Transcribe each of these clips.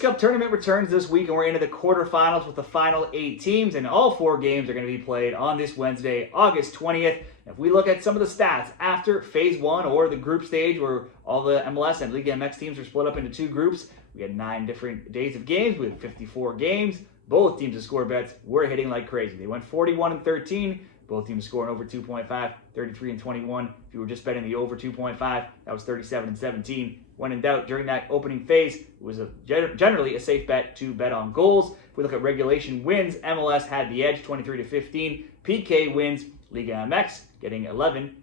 Cup tournament returns this week, and we're into the quarterfinals with the final 8 teams, and all 4 games are going to be played on this Wednesday, August 20th. If we look at some of the stats after Phase 1, or the group stage, where all the MLS and LigaMX teams are split up into 2 groups, we had 9 different days of games. We had 54 games. Both teams' to score bets were hitting like crazy. They went 41-13. Both teams scoring over 2.5, 33-21. If you were just betting the over 2.5, that was 37-17. When in doubt, during that opening phase, it was generally a safe bet to bet on goals. If we look at regulation wins, MLS had the edge, 23-15. PK wins, LigaMX getting 11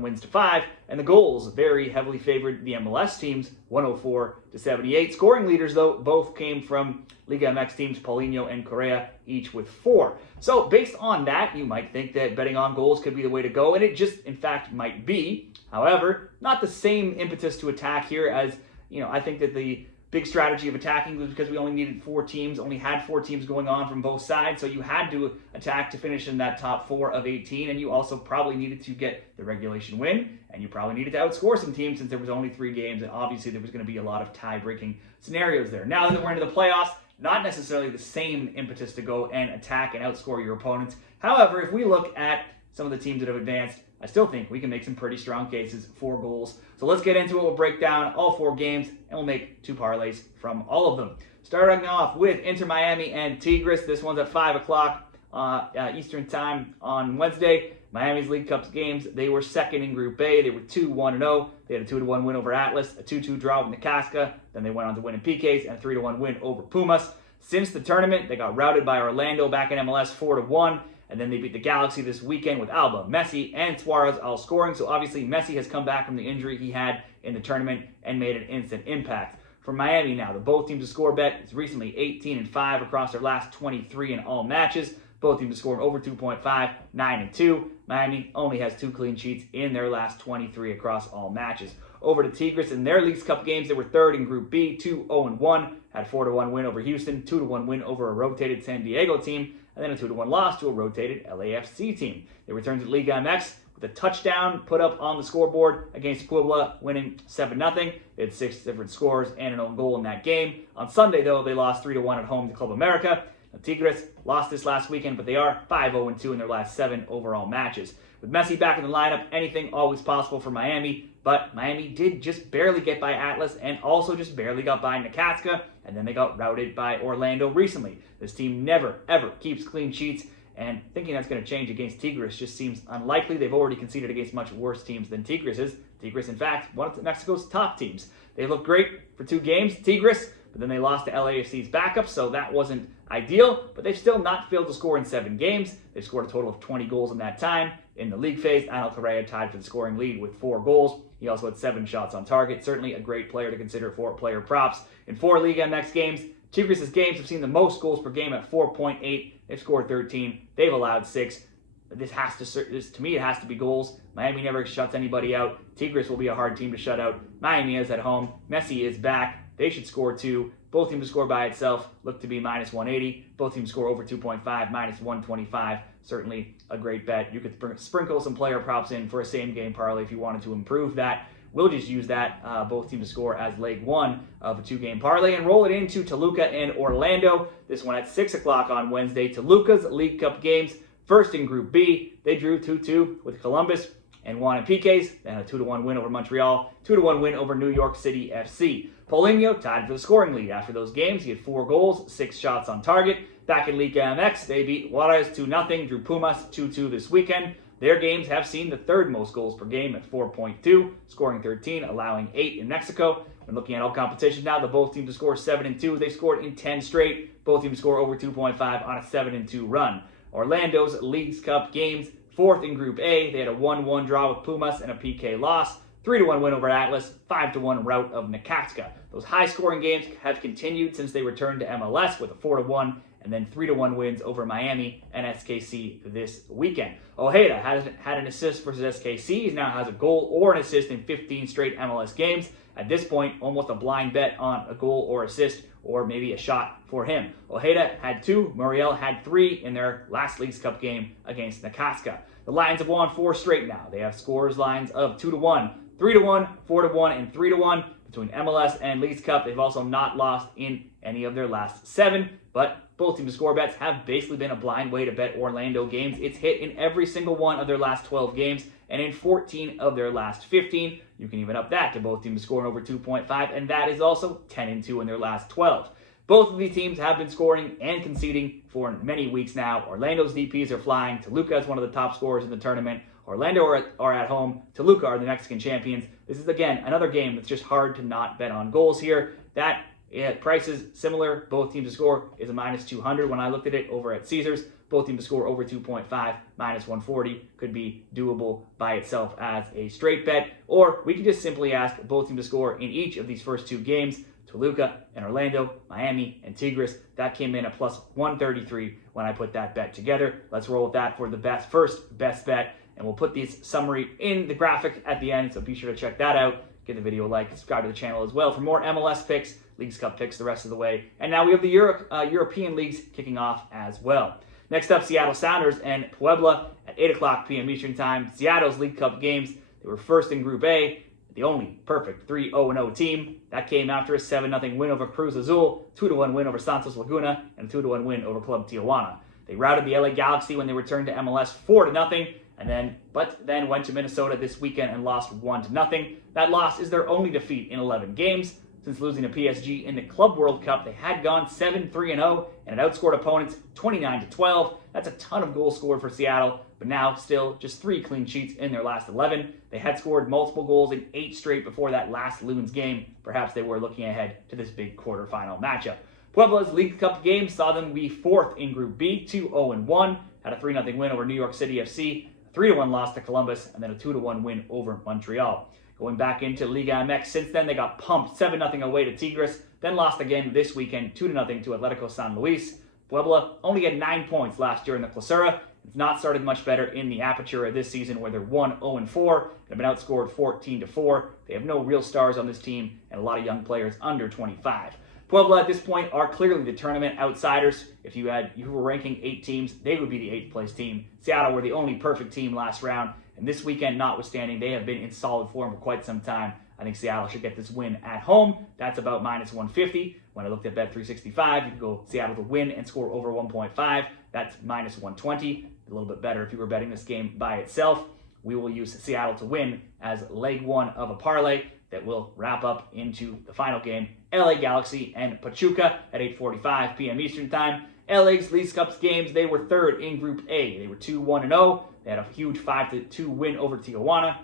wins to 5. And the goals very heavily favored the MLS teams, 104-78. Scoring leaders, though, both came from LigaMX teams, Paulinho and Correa, each with 4. So based on that, you might think that betting on goals could be the way to go, and it just, in fact, might be. However, not the same impetus to attack here as, I think that the big strategy of attacking was because we only needed 4 teams, only had 4 teams going on from both sides, so you had to attack to finish in that top 4 of 18, and you also probably needed to get the regulation win, and you probably needed to outscore some teams since there was only 3 games, and obviously there was going to be a lot of tie-breaking scenarios there. Now that we're into the playoffs, not necessarily the same impetus to go and attack and outscore your opponents. However, if we look at some of the teams that have advanced, I still think we can make some pretty strong cases for goals. So let's get into it. We'll break down all 4 games, and we'll make 2 parlays from all of them. Starting off with Inter Miami and Tigres. This one's at 5 o'clock Eastern time on Wednesday. Miami's League Cup games, they were second in Group A. They were 2-1-0. They had a 2-1 win over Atlas, a 2-2 draw with Necaxa. Then they went on to win in PKs and a 3-1 win over Pumas. Since the tournament, they got routed by Orlando back in MLS 4-1. And then they beat the Galaxy this weekend with Alba, Messi, and Suarez all scoring. So obviously Messi has come back from the injury he had in the tournament and made an instant impact. For Miami now, the both teams to score bet is recently 18-5 across their last 23 in all matches. Both teams to score over 2.5, 9-2. Miami only has 2 clean sheets in their last 23 across all matches. Over to Tigres in their Leagues Cup games, they were third in Group B, 2-0-1. Had a 4-1 win over Houston, 2-1 win over a rotated San Diego team, and then a 2-1 loss to a rotated LAFC team. They returned to LigaMX with a touchdown put up on the scoreboard against Puebla, winning 7-0. They had 6 different scores and an own goal in that game. On Sunday, though, they lost 3-1 at home to Club America. Now, Tigres lost this last weekend, but they are 5-0-2 in their last 7 overall matches. With Messi back in the lineup, anything always possible for Miami, but Miami did just barely get by Atlas and also just barely got by Necaxa, and then they got routed by Orlando recently. This team never, ever keeps clean sheets, and thinking that's going to change against Tigres just seems unlikely. They've already conceded against much worse teams than Tigres is. Tigres, in fact, one of Mexico's top teams. They looked great for 2 games, Tigres, but then they lost to LAFC's backup, so that wasn't ideal, but they've still not failed to score in 7 games. They've scored a total of 20 goals in that time. In the league phase, Angel Correa tied for the scoring lead with 4 goals. He also had 7 shots on target. Certainly a great player to consider for player props. In 4 LigaMX games, Tigres' games have seen the most goals per game at 4.8. They've scored 13. They've allowed 6. To me, it has to be goals. Miami never shuts anybody out. Tigres will be a hard team to shut out. Miami is at home. Messi is back. They should score 2. Both teams to score by itself look to be minus 180. Both teams score over 2.5, minus 125. Certainly a great bet. You could sprinkle some player props in for a same-game parlay if you wanted to improve that. We'll just use that, both teams to score, as leg 1 of a 2-game parlay and roll it into Toluca and Orlando. This one at 6 o'clock on Wednesday. Toluca's League Cup games, first in Group B. They drew 2-2 with Columbus and won in PKs, then a 2-1 win over Montreal, 2-1 win over New York City FC. Paulinho tied for the scoring lead after those games. He had 4 goals, 6 shots on target. Back in LigaMX, they beat Juarez 2-0, drew Pumas 2-2 this weekend. Their games have seen the 3rd most goals per game at 4.2, scoring 13, allowing 8 in Mexico. When looking at all competitions now, the both teams to score 7-2. They scored in 10 straight. Both teams score over 2.5 on a 7-2 run. Orlando's Leagues Cup games, 4th in Group A. They had a 1-1 draw with Pumas and a PK loss. 3-1 win over Atlas, 5-1 rout of Necaxa. Those high-scoring games have continued since they returned to MLS with a 4-1 and then 3-1 wins over Miami and SKC this weekend. Ojeda had an assist versus SKC. He now has a goal or an assist in 15 straight MLS games. At this point, almost a blind bet on a goal or assist, or maybe a shot for him. Ojeda had 2, Muriel had 3 in their last Leagues Cup game against Necaxa. The Lions have won 4 straight now. They have scores lines of 2-1, 3-1, 4-1, and 3-1. between MLS and Leagues Cup. They've also not lost in any of their last 7, but both team to score bets have basically been a blind way to bet Orlando games. It's hit in every single one of their last 12 games and in 14 of their last 15. You can even up that to both teams to score over 2.5, and that is also 10-2 in their last 12. Both of these teams have been scoring and conceding for many weeks now. Orlando's DPs are flying. Toluca is one of the top scorers in the tournament. Orlando are at home. Toluca are the Mexican champions. This is, again, another game that's just hard to not bet on goals here. That price is similar. Both teams to score is a minus 200. When I looked at it over at Caesars, both teams to score over 2.5, minus 140 could be doable by itself as a straight bet. Or we could just simply ask both teams to score in each of these first 2 games. Toluca and Orlando, Miami and Tigres. That came in at plus 133 when I put that bet together. Let's roll with that for the best bet. And we'll put this summary in the graphic at the end, so be sure to check that out. Give the video a like, subscribe to the channel as well for more MLS picks, Leagues Cup picks the rest of the way. And now we have the European leagues kicking off as well. Next up, Seattle Sounders and Puebla at 8 o'clock p.m. Eastern Time. Seattle's League Cup games, they were first in Group A, the only perfect 3-0-0 team. That came after a 7-0 win over Cruz Azul, 2-1 win over Santos Laguna, and a 2-1 win over Club Tijuana. They routed the LA Galaxy when they returned to MLS 4-0, but then went to Minnesota this weekend and lost 1-0. That loss is their only defeat in 11 games. Since losing to PSG in the Club World Cup, they had gone 7-3-0 and had outscored opponents 29-12. That's a ton of goals scored for Seattle, but now still just 3 clean sheets in their last 11. They had scored multiple goals in 8 straight before that last Loons game. Perhaps they were looking ahead to this big quarterfinal matchup. Puebla's League Cup game saw them be 4th in Group B, 2-0-1, had a 3-0 win over New York City FC, a 3-1 loss to Columbus, and then a 2-1 win over Montreal. Going back into LigaMX, since then they got pumped 7-0 away to Tigres, then lost again this weekend 2-0 to Atletico San Luis. Puebla only had 9 points last year in the Clausura. It's not started much better in the Apertura this season, where they're 1-0-4 and have been outscored 14-4. They have no real stars on this team and a lot of young players under 25. Puebla at this point are clearly the tournament outsiders. If you were ranking 8 teams, they would be the 8th place team. Seattle were the only perfect team last round, and this weekend notwithstanding, they have been in solid form for quite some time. I think Seattle should get this win at home. That's about minus 150. When I looked at Bet365, you can go Seattle to win and score over 1.5. That's minus 120. A little bit better if you were betting this game by itself. We will use Seattle to win as leg 1 of a parlay that will wrap up into the final game, LA Galaxy and Pachuca at 8:45 p.m. Eastern Time. LA's Leagues Cup games, they were 3rd in Group A. They were 2-1-0. They had a huge 5-2 win over Tijuana,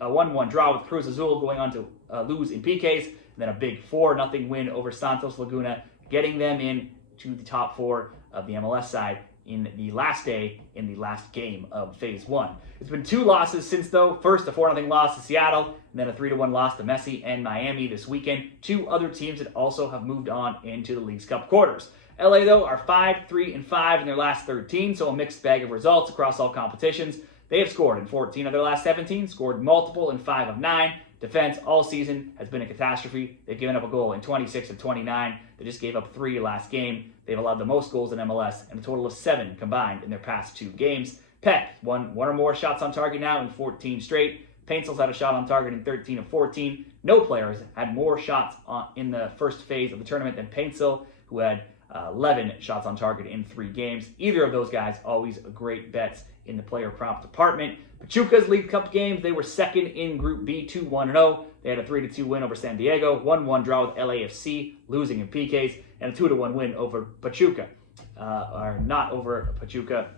a 1-1 draw with Cruz Azul, going on to lose in PKs, and then a big 4-0 win over Santos Laguna, getting them in to the top 4 of the MLS side in the last day, in the last game of Phase 1. It's been 2 losses since, though. First, a 4-0 loss to Seattle, and then a 3-1 loss to Messi and Miami this weekend. 2 other teams that also have moved on into the Leagues Cup quarters. LA, though, are 5-3-5 in their last 13, so a mixed bag of results across all competitions. They have scored in 14 of their last 17, scored multiple in 5 of 9. Defense all season has been a catastrophe. They've given up a goal in 26 of 29. They just gave up 3 last game. They've allowed the most goals in MLS, and a total of 7 combined in their past 2 games. Peck won 1 or more shots on target now in 14 straight. Painsel's had a shot on target in 13 of 14. No players had more shots in the first phase of the tournament than Paintsel, who had 11 shots on target in 3 games. Either of those guys always great bets in the player prop department. Pachuca's League Cup games, they were 2nd in Group B, 2-1-0. They had a 3-2 win over San Diego, 1-1 draw with LAFC, losing in PKs, and a 2-1 win over Pachuca. Or not over Pachuca,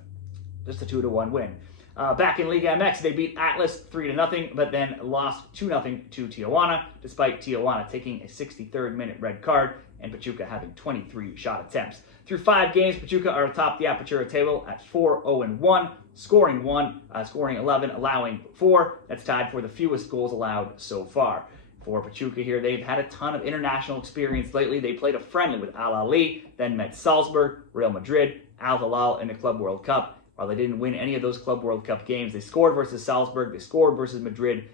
just a 2-1 win. Back in Liga MX, they beat Atlas 3-0, but then lost 2-0 to Tijuana, despite Tijuana taking a 63rd minute red card and Pachuca having 23 shot attempts. Through 5 games, Pachuca are atop the Apertura table at 4-0-1, scoring 1, scoring 11, allowing 4. That's tied for the fewest goals allowed so far. For Pachuca here, they've had a ton of international experience lately. They played a friendly with Al Ahly, then met Salzburg, Real Madrid, Al Hilal in the Club World Cup. While they didn't win any of those Club World Cup games, they scored versus Salzburg, they scored versus Madrid,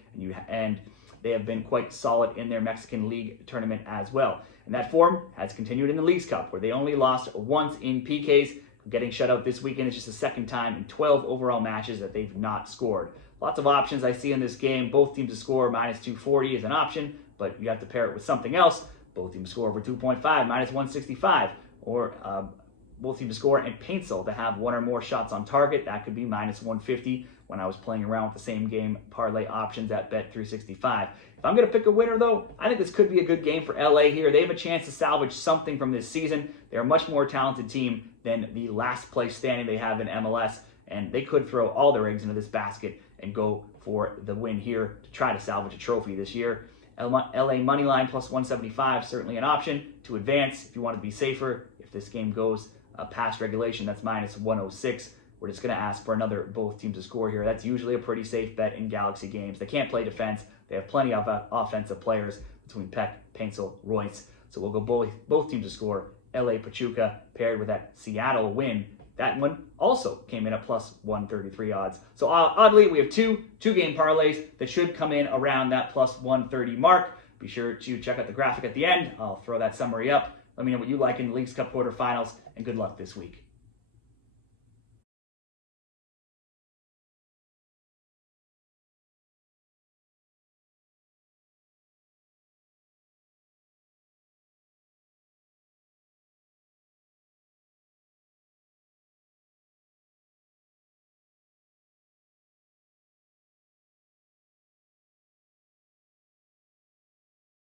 and they have been quite solid in their Mexican League tournament as well. And that form has continued in the Leagues Cup, where they only lost once in PKs. Getting shut out this weekend is just the 2nd time in 12 overall matches that they've not scored. Lots of options I see in this game. Both teams to score minus 240 is an option. but you have to pair it with something else. Both teams score over 2.5, minus 165, or both teams score and pencil to have one or more shots on target. That could be minus 150 when I was playing around with the same game parlay options at Bet365. If I'm going to pick a winner, though, I think this could be a good game for LA here. They have a chance to salvage something from this season. They're a much more talented team than the last place standing they have in MLS, and they could throw all their eggs into this basket and go for the win here to try to salvage a trophy this year. LA moneyline plus 175, certainly an option to advance if you want to be safer. If this game goes past regulation, that's minus 106. We're just going to ask for another both teams to score here. That's usually a pretty safe bet in Galaxy games. They can't play defense. They have plenty of offensive players between Peck, Pencil, Royce. So we'll go both teams to score. LA Pachuca paired with that Seattle win. That one also came in at plus 133 odds. So oddly, we have two game parlays that should come in around that plus 130 mark. Be sure to check out the graphic at the end. I'll throw that summary up. Let me know what you like in the Leagues Cup quarterfinals, and good luck this week.